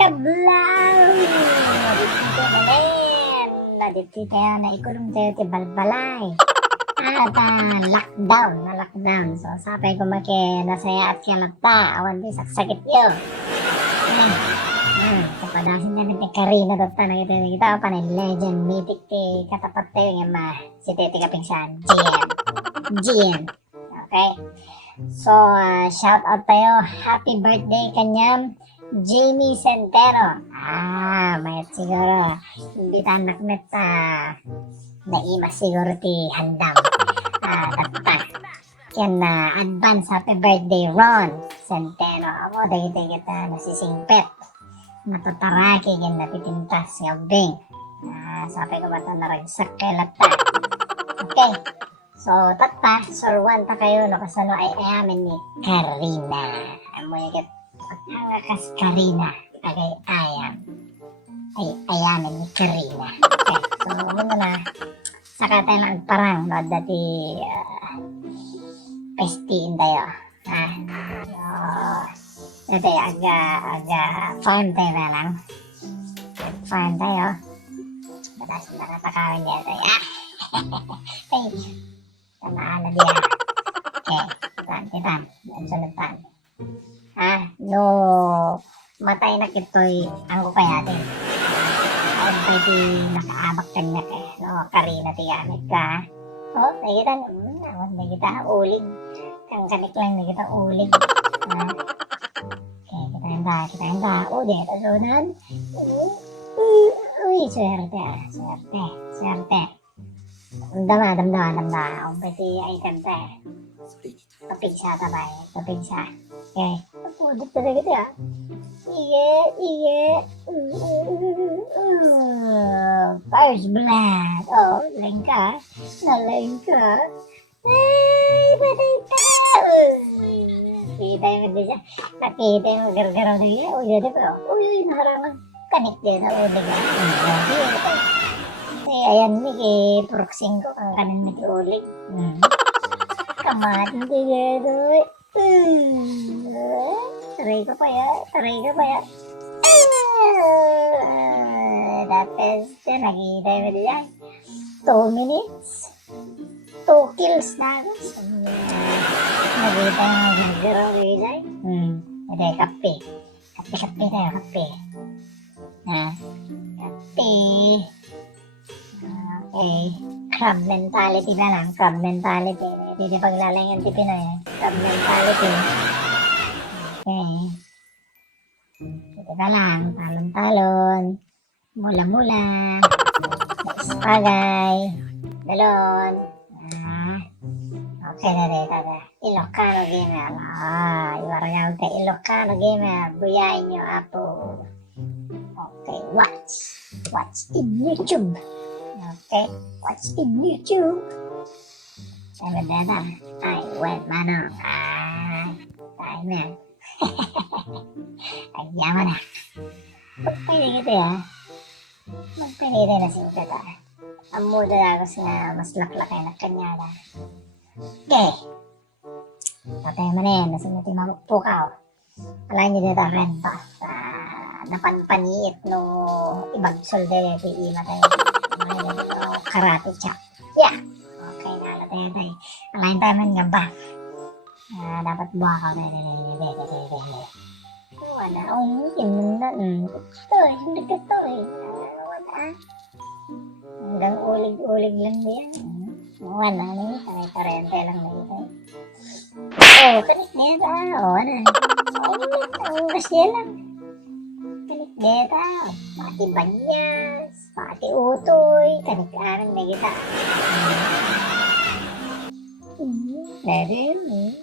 Kablaw! Dito manin! Dito tayo na ikulong tayo ti balbalay. At lockdown. So, sapay ko nasaya at kalata. Awan di saksakit yun. Kapadasin na natin Karina dot na kita pa ni legend mythic ti katapat tayo nga si Titi Kapingsan. GM. Okay? So, shout out tayo. Happy birthday kanyang Jamie Centeno. Mayat siguro. Imbitan nakmet naima siguro ti handam. Tapat. Yan advance happy birthday Ron Centeno. Amo, dahil kita nasisingpet. Matataraki yan natipintas nga bing. Sabi ko ba ito naragsak kay lata. Okay. So, tata, surwan ta kayo, no, kasano ay ayamin ni Karina. Amo yung paghangakas Karina, agay ayam. Ay ayamin ni Karina. Okay, so, muna na, saka tayo lang parang, no, dati, pestiin tayo. Dati, aga, farm tayo na lang. Farm tayo. Batas na natakawin niya tayo. Ay, tamaan na diya. Okay, titan. Sunod-tan. No, matay na kito'y ang kukayatin. Ang pwede nakaabak kanya no, Karina tigamit ka. Nagitan, nagita uling. Kang kanik lang nagita uling. Okay, kita handa. Dito sunan. Uy, swerte. Damda. Ang pwede item te. Papigsa tabay. Okay. Pudot na gitu ya. Ige. First blood. Lengka. Nalengka. Patay ka. Kita yung medya. Nakita yung gargaraw na yun. Jadi bro. Naharangan. Kanik din na ulig. Ayan ni proxing ko kang kanin ni ulig. Kamatin dito. Taray ka pa ya. Tapos nakita mo diyan 2 minutes 2 kills na ako. Nakita mo nagkaroon ko diyan. Ito kape tayo. Kape. Okay. Crab mentality na lang. Hindi paglalangan ti Pinoy. Crab mentality. Okay. Ito ka lang. Talon-talon. Mula-mula. Espagay. Galon. Okay na rin. Ilocano gamer. Iwaragawag ka Ilocano gamer. Buyain nyo apo. Okay. Watch in YouTube. Okay. Watch in YouTube. Sabi na. Ay, wait, manong. Tayo na. Ay, yaman na. Pwede kita ya. Magpinili na siya kita. Ang muda ako siya mas laklakay na kanyada. Okay. Patay mo na yan. Nasa natin mapukaw. Alam niyo dito rin pa. Napanpaniit no ibang solde di ima tayo. Karate chop. Yeah. Okay na tayo. Alain tayo man nga ba? Dapat buha ka na. Wala. Hindi ka to eh. Wala. Hanggang ulig lang diyan. Wala na. Karente lang na ito. Kanik neta. Ano? Ang kasya lang. Kanik neta. Pati banyas. Pati utoy. Kanik-aran na kita.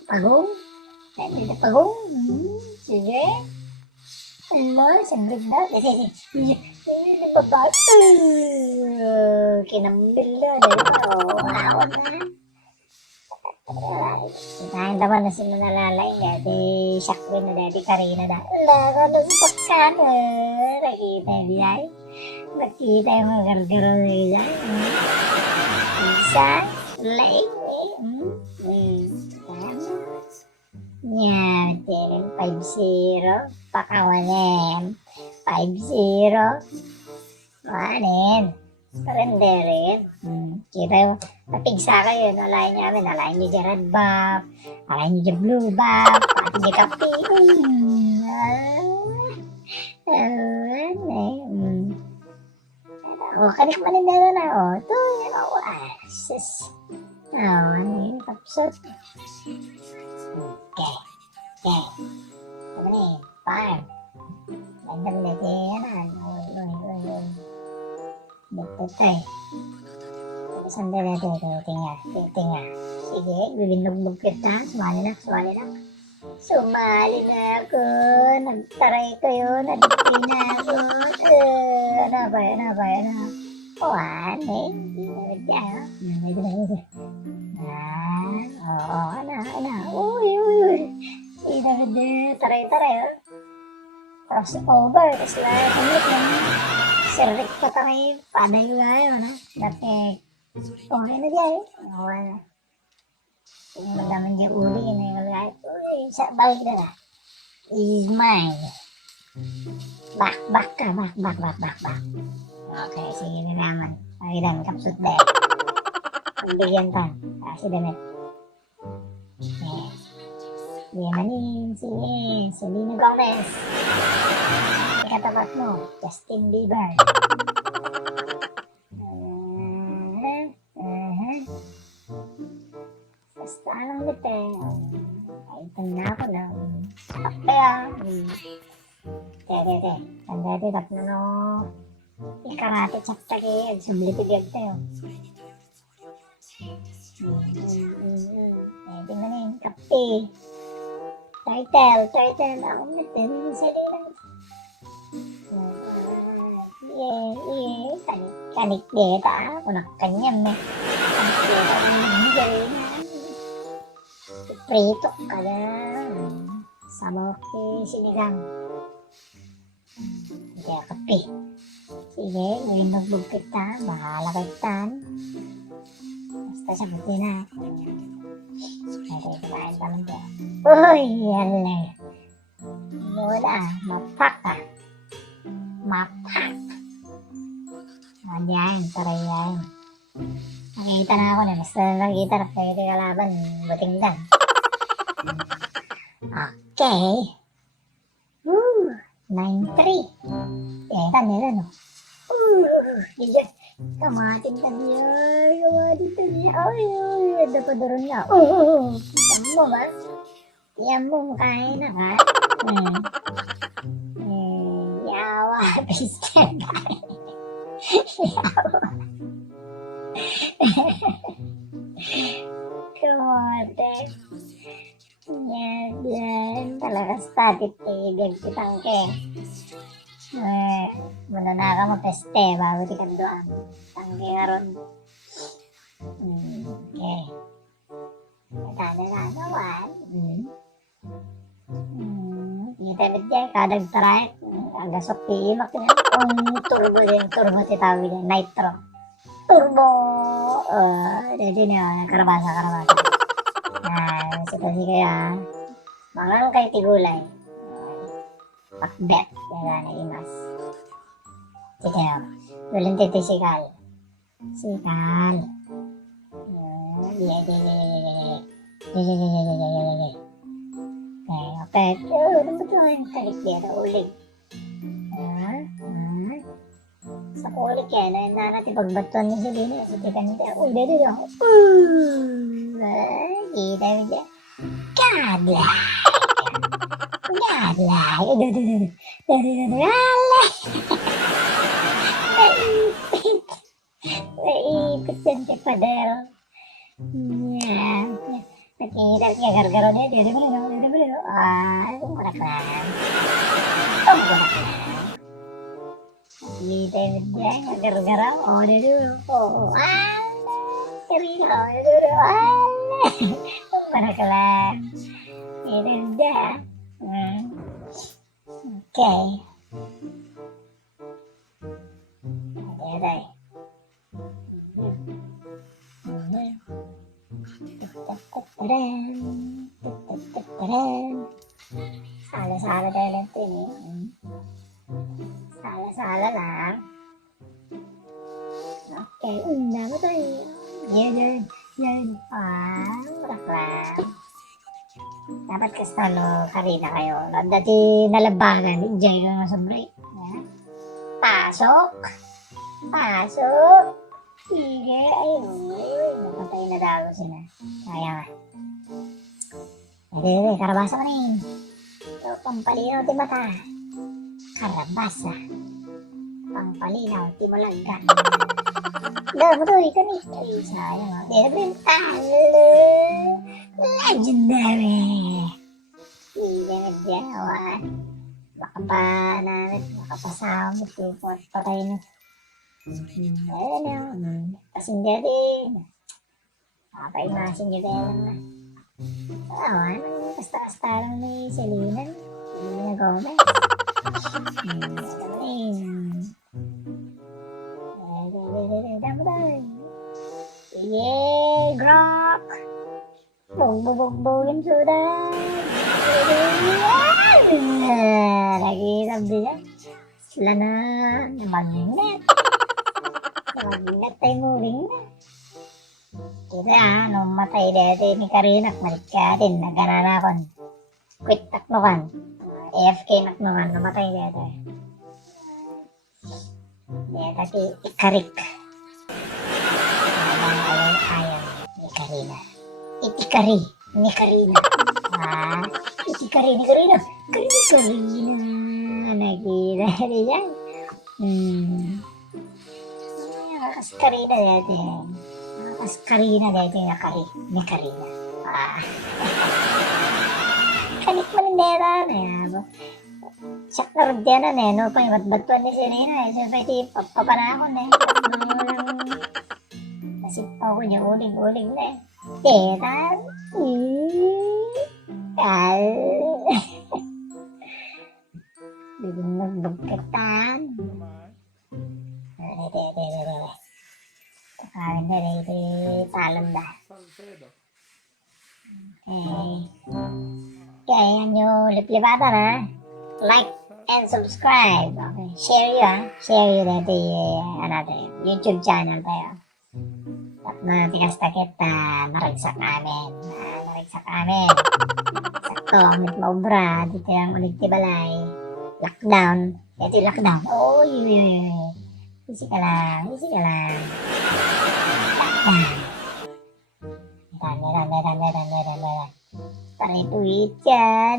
Pagong. Sige. Ano? Sandog na. Sige. Nagbabat. Kinambil na. Awan na. Dahil naman na sila nalalay nga. Di Shakwe na di Karina na. Laka na sa pagkano. Nakita yung mga gargaro na yan. Isa. Laing. Yan, 5-0. Pakawalan. 5-0. Manin. Parenderin. Kita yung napigsa kayo. Nalayan namin. Nalayan nyo dyan red buff. Nalayan nyo dyan blue buff. Pati nyo kapi. Kanik manindero na. Ito. Sis. Ano yun? Kapsot. Okay. Ito na eh. Farm. Ganda na yan. Dito. Sandali. Tingnan. Sige, bibinugbog kita. Sumali na. Sumali na ako. Nagtaray kayo. Nagti na ako. Ano ba? Ano? Ito. Ano? Uy. Taray. Crossover. Sulit lang. Sirik pa tayo. Paday kayo, na? Dati, okay na dyan. Okay na. Kung magaman dyan uli, uy, balik na. Is mine. Back. Okay, sige na naman. Pakidan, kapsut na. Pagbigyan ta. Kasi damit. Yes. Yamanin, sige. Selena Gomez. Katapat mo, Justin Bieber. Basta lang dito. Ay, tanda ko na. Kaya, tanda tap na no. Ikarate chaptaki, subliti biyag tayo. Tingnan yun, kape. Turtle. Ako natin sa lilang. Kanik deta. Kunak kanyam eh. Kanik deta. Galing. Prito ka na. Samoki sinigang. Kaya kape. Sige, ngayon nagbugkit ta. Bahala kita. Basta sa buti na. Kumain naman dyan. Uy, yalay. Wala, mapak. Ayan, taray yan. Nakikita na ako na. Basta nakikita na kayo kalaban. Buting lang. Okay. 9-3. Kita nila, no? Kamatin ka niya. Ay, ada pa doon na. Tiyan mo ba? Tiyan mo, kain na ka. Yawa, pistan. Kamote. Yan. Talaga static tigil kitang ke. Muna na ka mapeste bago di kandoan. Tangke nga ron. Okay. Tanda na naman. Kita dyan, kadag taray. Agasok tiimak na. Turbo titawid yan. Nitro. Turbo! Dito na, karabasa. Sitasi kaya, mangang kay tigulay. Pakbet. Yan na imas. Sige na. Walang titisikal. Sikal. Okay. Ano ba ito ang kalik yan? Ulig. Sa kulik yan. Na natin pagbatuan niya si Dina. Sa tikan niya. Ulit ito. Kita mo dyan. Kadlay. Naipit yan si Padel. Nakihirap niya gargaro niya. Dito mo na. Kumanak na. Dito mo dyan. Gargaro. Dito. Serino. Kumanak lang. Dito mo dyan. Okay. Aday. Sala lang. Okay, naman tayo. Yan. Rakla. Dapat kastalo karina kayo. Dati nalabagan, enjoy ko nga sa break. Yan. Pasok. Sige, ayun. Napatay na daw sila. Kaya nga. Karabasa ka rin. So, pampalinaw di mata. Karabasa. Pampalinaw di malaga. Daw, ito ni. Sayang. Talo. Legendary. Hindi na diyawan. Baka pa sound. Patay na. Ayun. Pasingga din. Makapaimasin nyo din. Basta lang ni Selena Gomez. Yay, Grok! Bugbugin sudah. Lagi sabi niya. Sila na magnet tayo muling na. Kita nung matay dati ni Karina, malit ka din, nag-aranakon. Quit taknukan. AFK naknukan, namatay dati. Dati ikarik. Ayaw ni Karina. Itikari ni Karina. Itikari ni Karina. Karina. Nakita din yan. Karina dati. Karina dati ni Karina. Kanik manindera na. Siyak na rin dyan na no. Pang-ibat-batuan ni Serena. Siyempre iti papanahon na. Nasipaw ko niya uling-uling na. Teran. Bibing magbagkatan. Kakain na rin iti talon da. Okay, yan yung liplipata na. Like and subscribe. Okay, share yun dati YouTube channel tayo. At tikas takit naragsak namin. Sakto, amit maubra. Dito yung ulit tibalay. Lockdown. Ito yung lockdown. Oh, yun. Easy ka lang. Lockdown. Meron. Pang-tweet yan.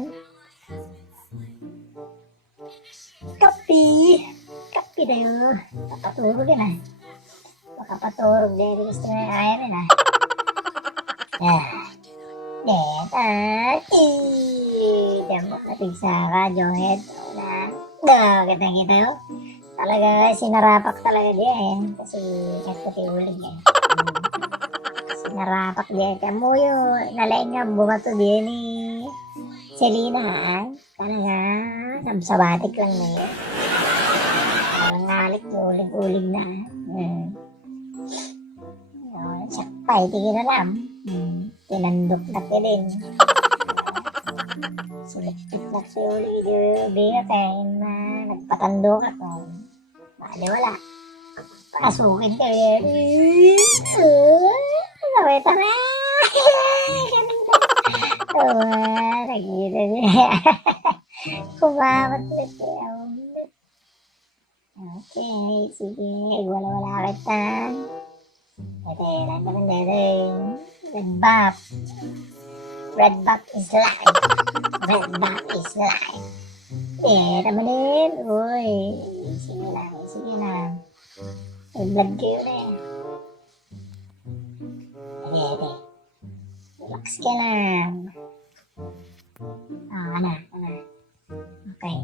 Kapi na yun. Papaturog yan ah. Papaturog din. Gusto na yung ayaw yun ah. Damok na tigsa ka, Johet. Kita yun. Talaga, sinarapak talaga diyan. Kasi kasi uling eh. Sinarapak diyan. Kamu yun, nalain nga bumato diyan ni Selena. Talaga, sabsabatik lang na yun. Parang ngalik, uling-uling na. Sakpay, tingin na lang. Tinandok na din. Silipit na si uling. Biya kayo na nagpatandok ako. Bali wala. Pasukin ka yan. Nakita na. Nakita niya. Kumamat na siya. Okay, sige. Wala kita. Dede. Red buff is life. Naman din. Uy. Sige lang. May blood kayo na eh. Dede. Relax ka lang. Ano. Okay.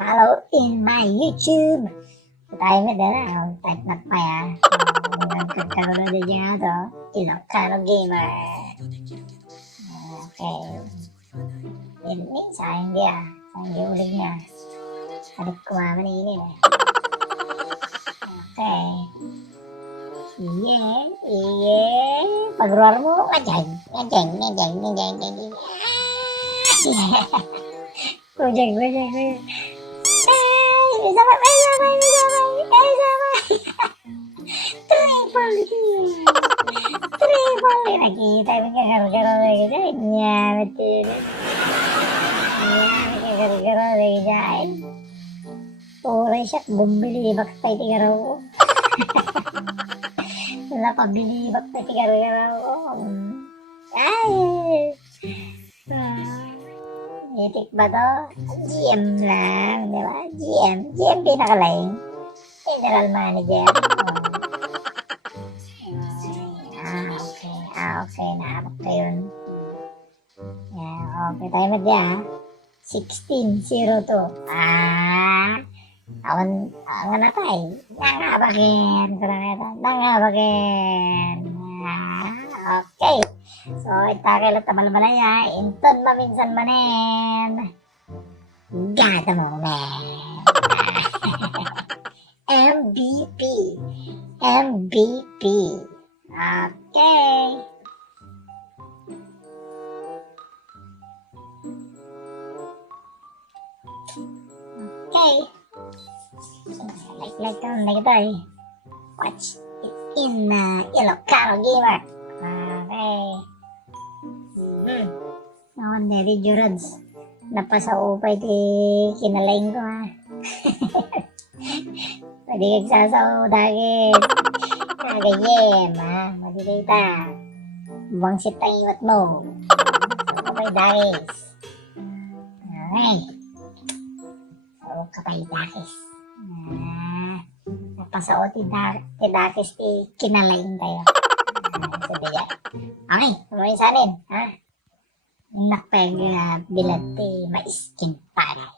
Follow in my YouTube. Tayo mo din type na pa ya. Nagkakaroon na dyan ito. Ilocano Gamer. Okay. Sayang dia. Sayang uling niya. Salit ko mga maninin eh. Okay. Iye. Pagruar mo, ngajang. Kujang. Triple kill. Triple nakita mo kagaro-garo lagi dyan. Nyamit yun. Nyamit kagaro-garo lagi dyan. Oray siya, bumbilibak tayo tigaraw ko. Wala pa bilibak tayo tigaraw ko. Ay! Itik ba to? GM lang, di ba? GM pinakalaing. General Manager. Okay. Nahabak ko yun. Okay tayo mo dyan. 16-02. Awan na tayo. Nangabakin. Okay. So, itakay lang tamal-malaya. Inton maminsan manen. Gata mo, man. MVP. Okay. Like tayo. Watch it in Ilocano Gamer. Okay. Naman Neri Jurons. Napasaupay ti kinalain ko ha. Pwede kagsasaw dagit. Kagayem ha. Madidita. Bangsit ang iwat mo. Kapay dagis. Okay. So kapay dagis. Napasao ti dagis ti kinalain tayo. Sabi yan. Okay. Tumayin sa anin ha. Nakpag bilad ti maiskin para.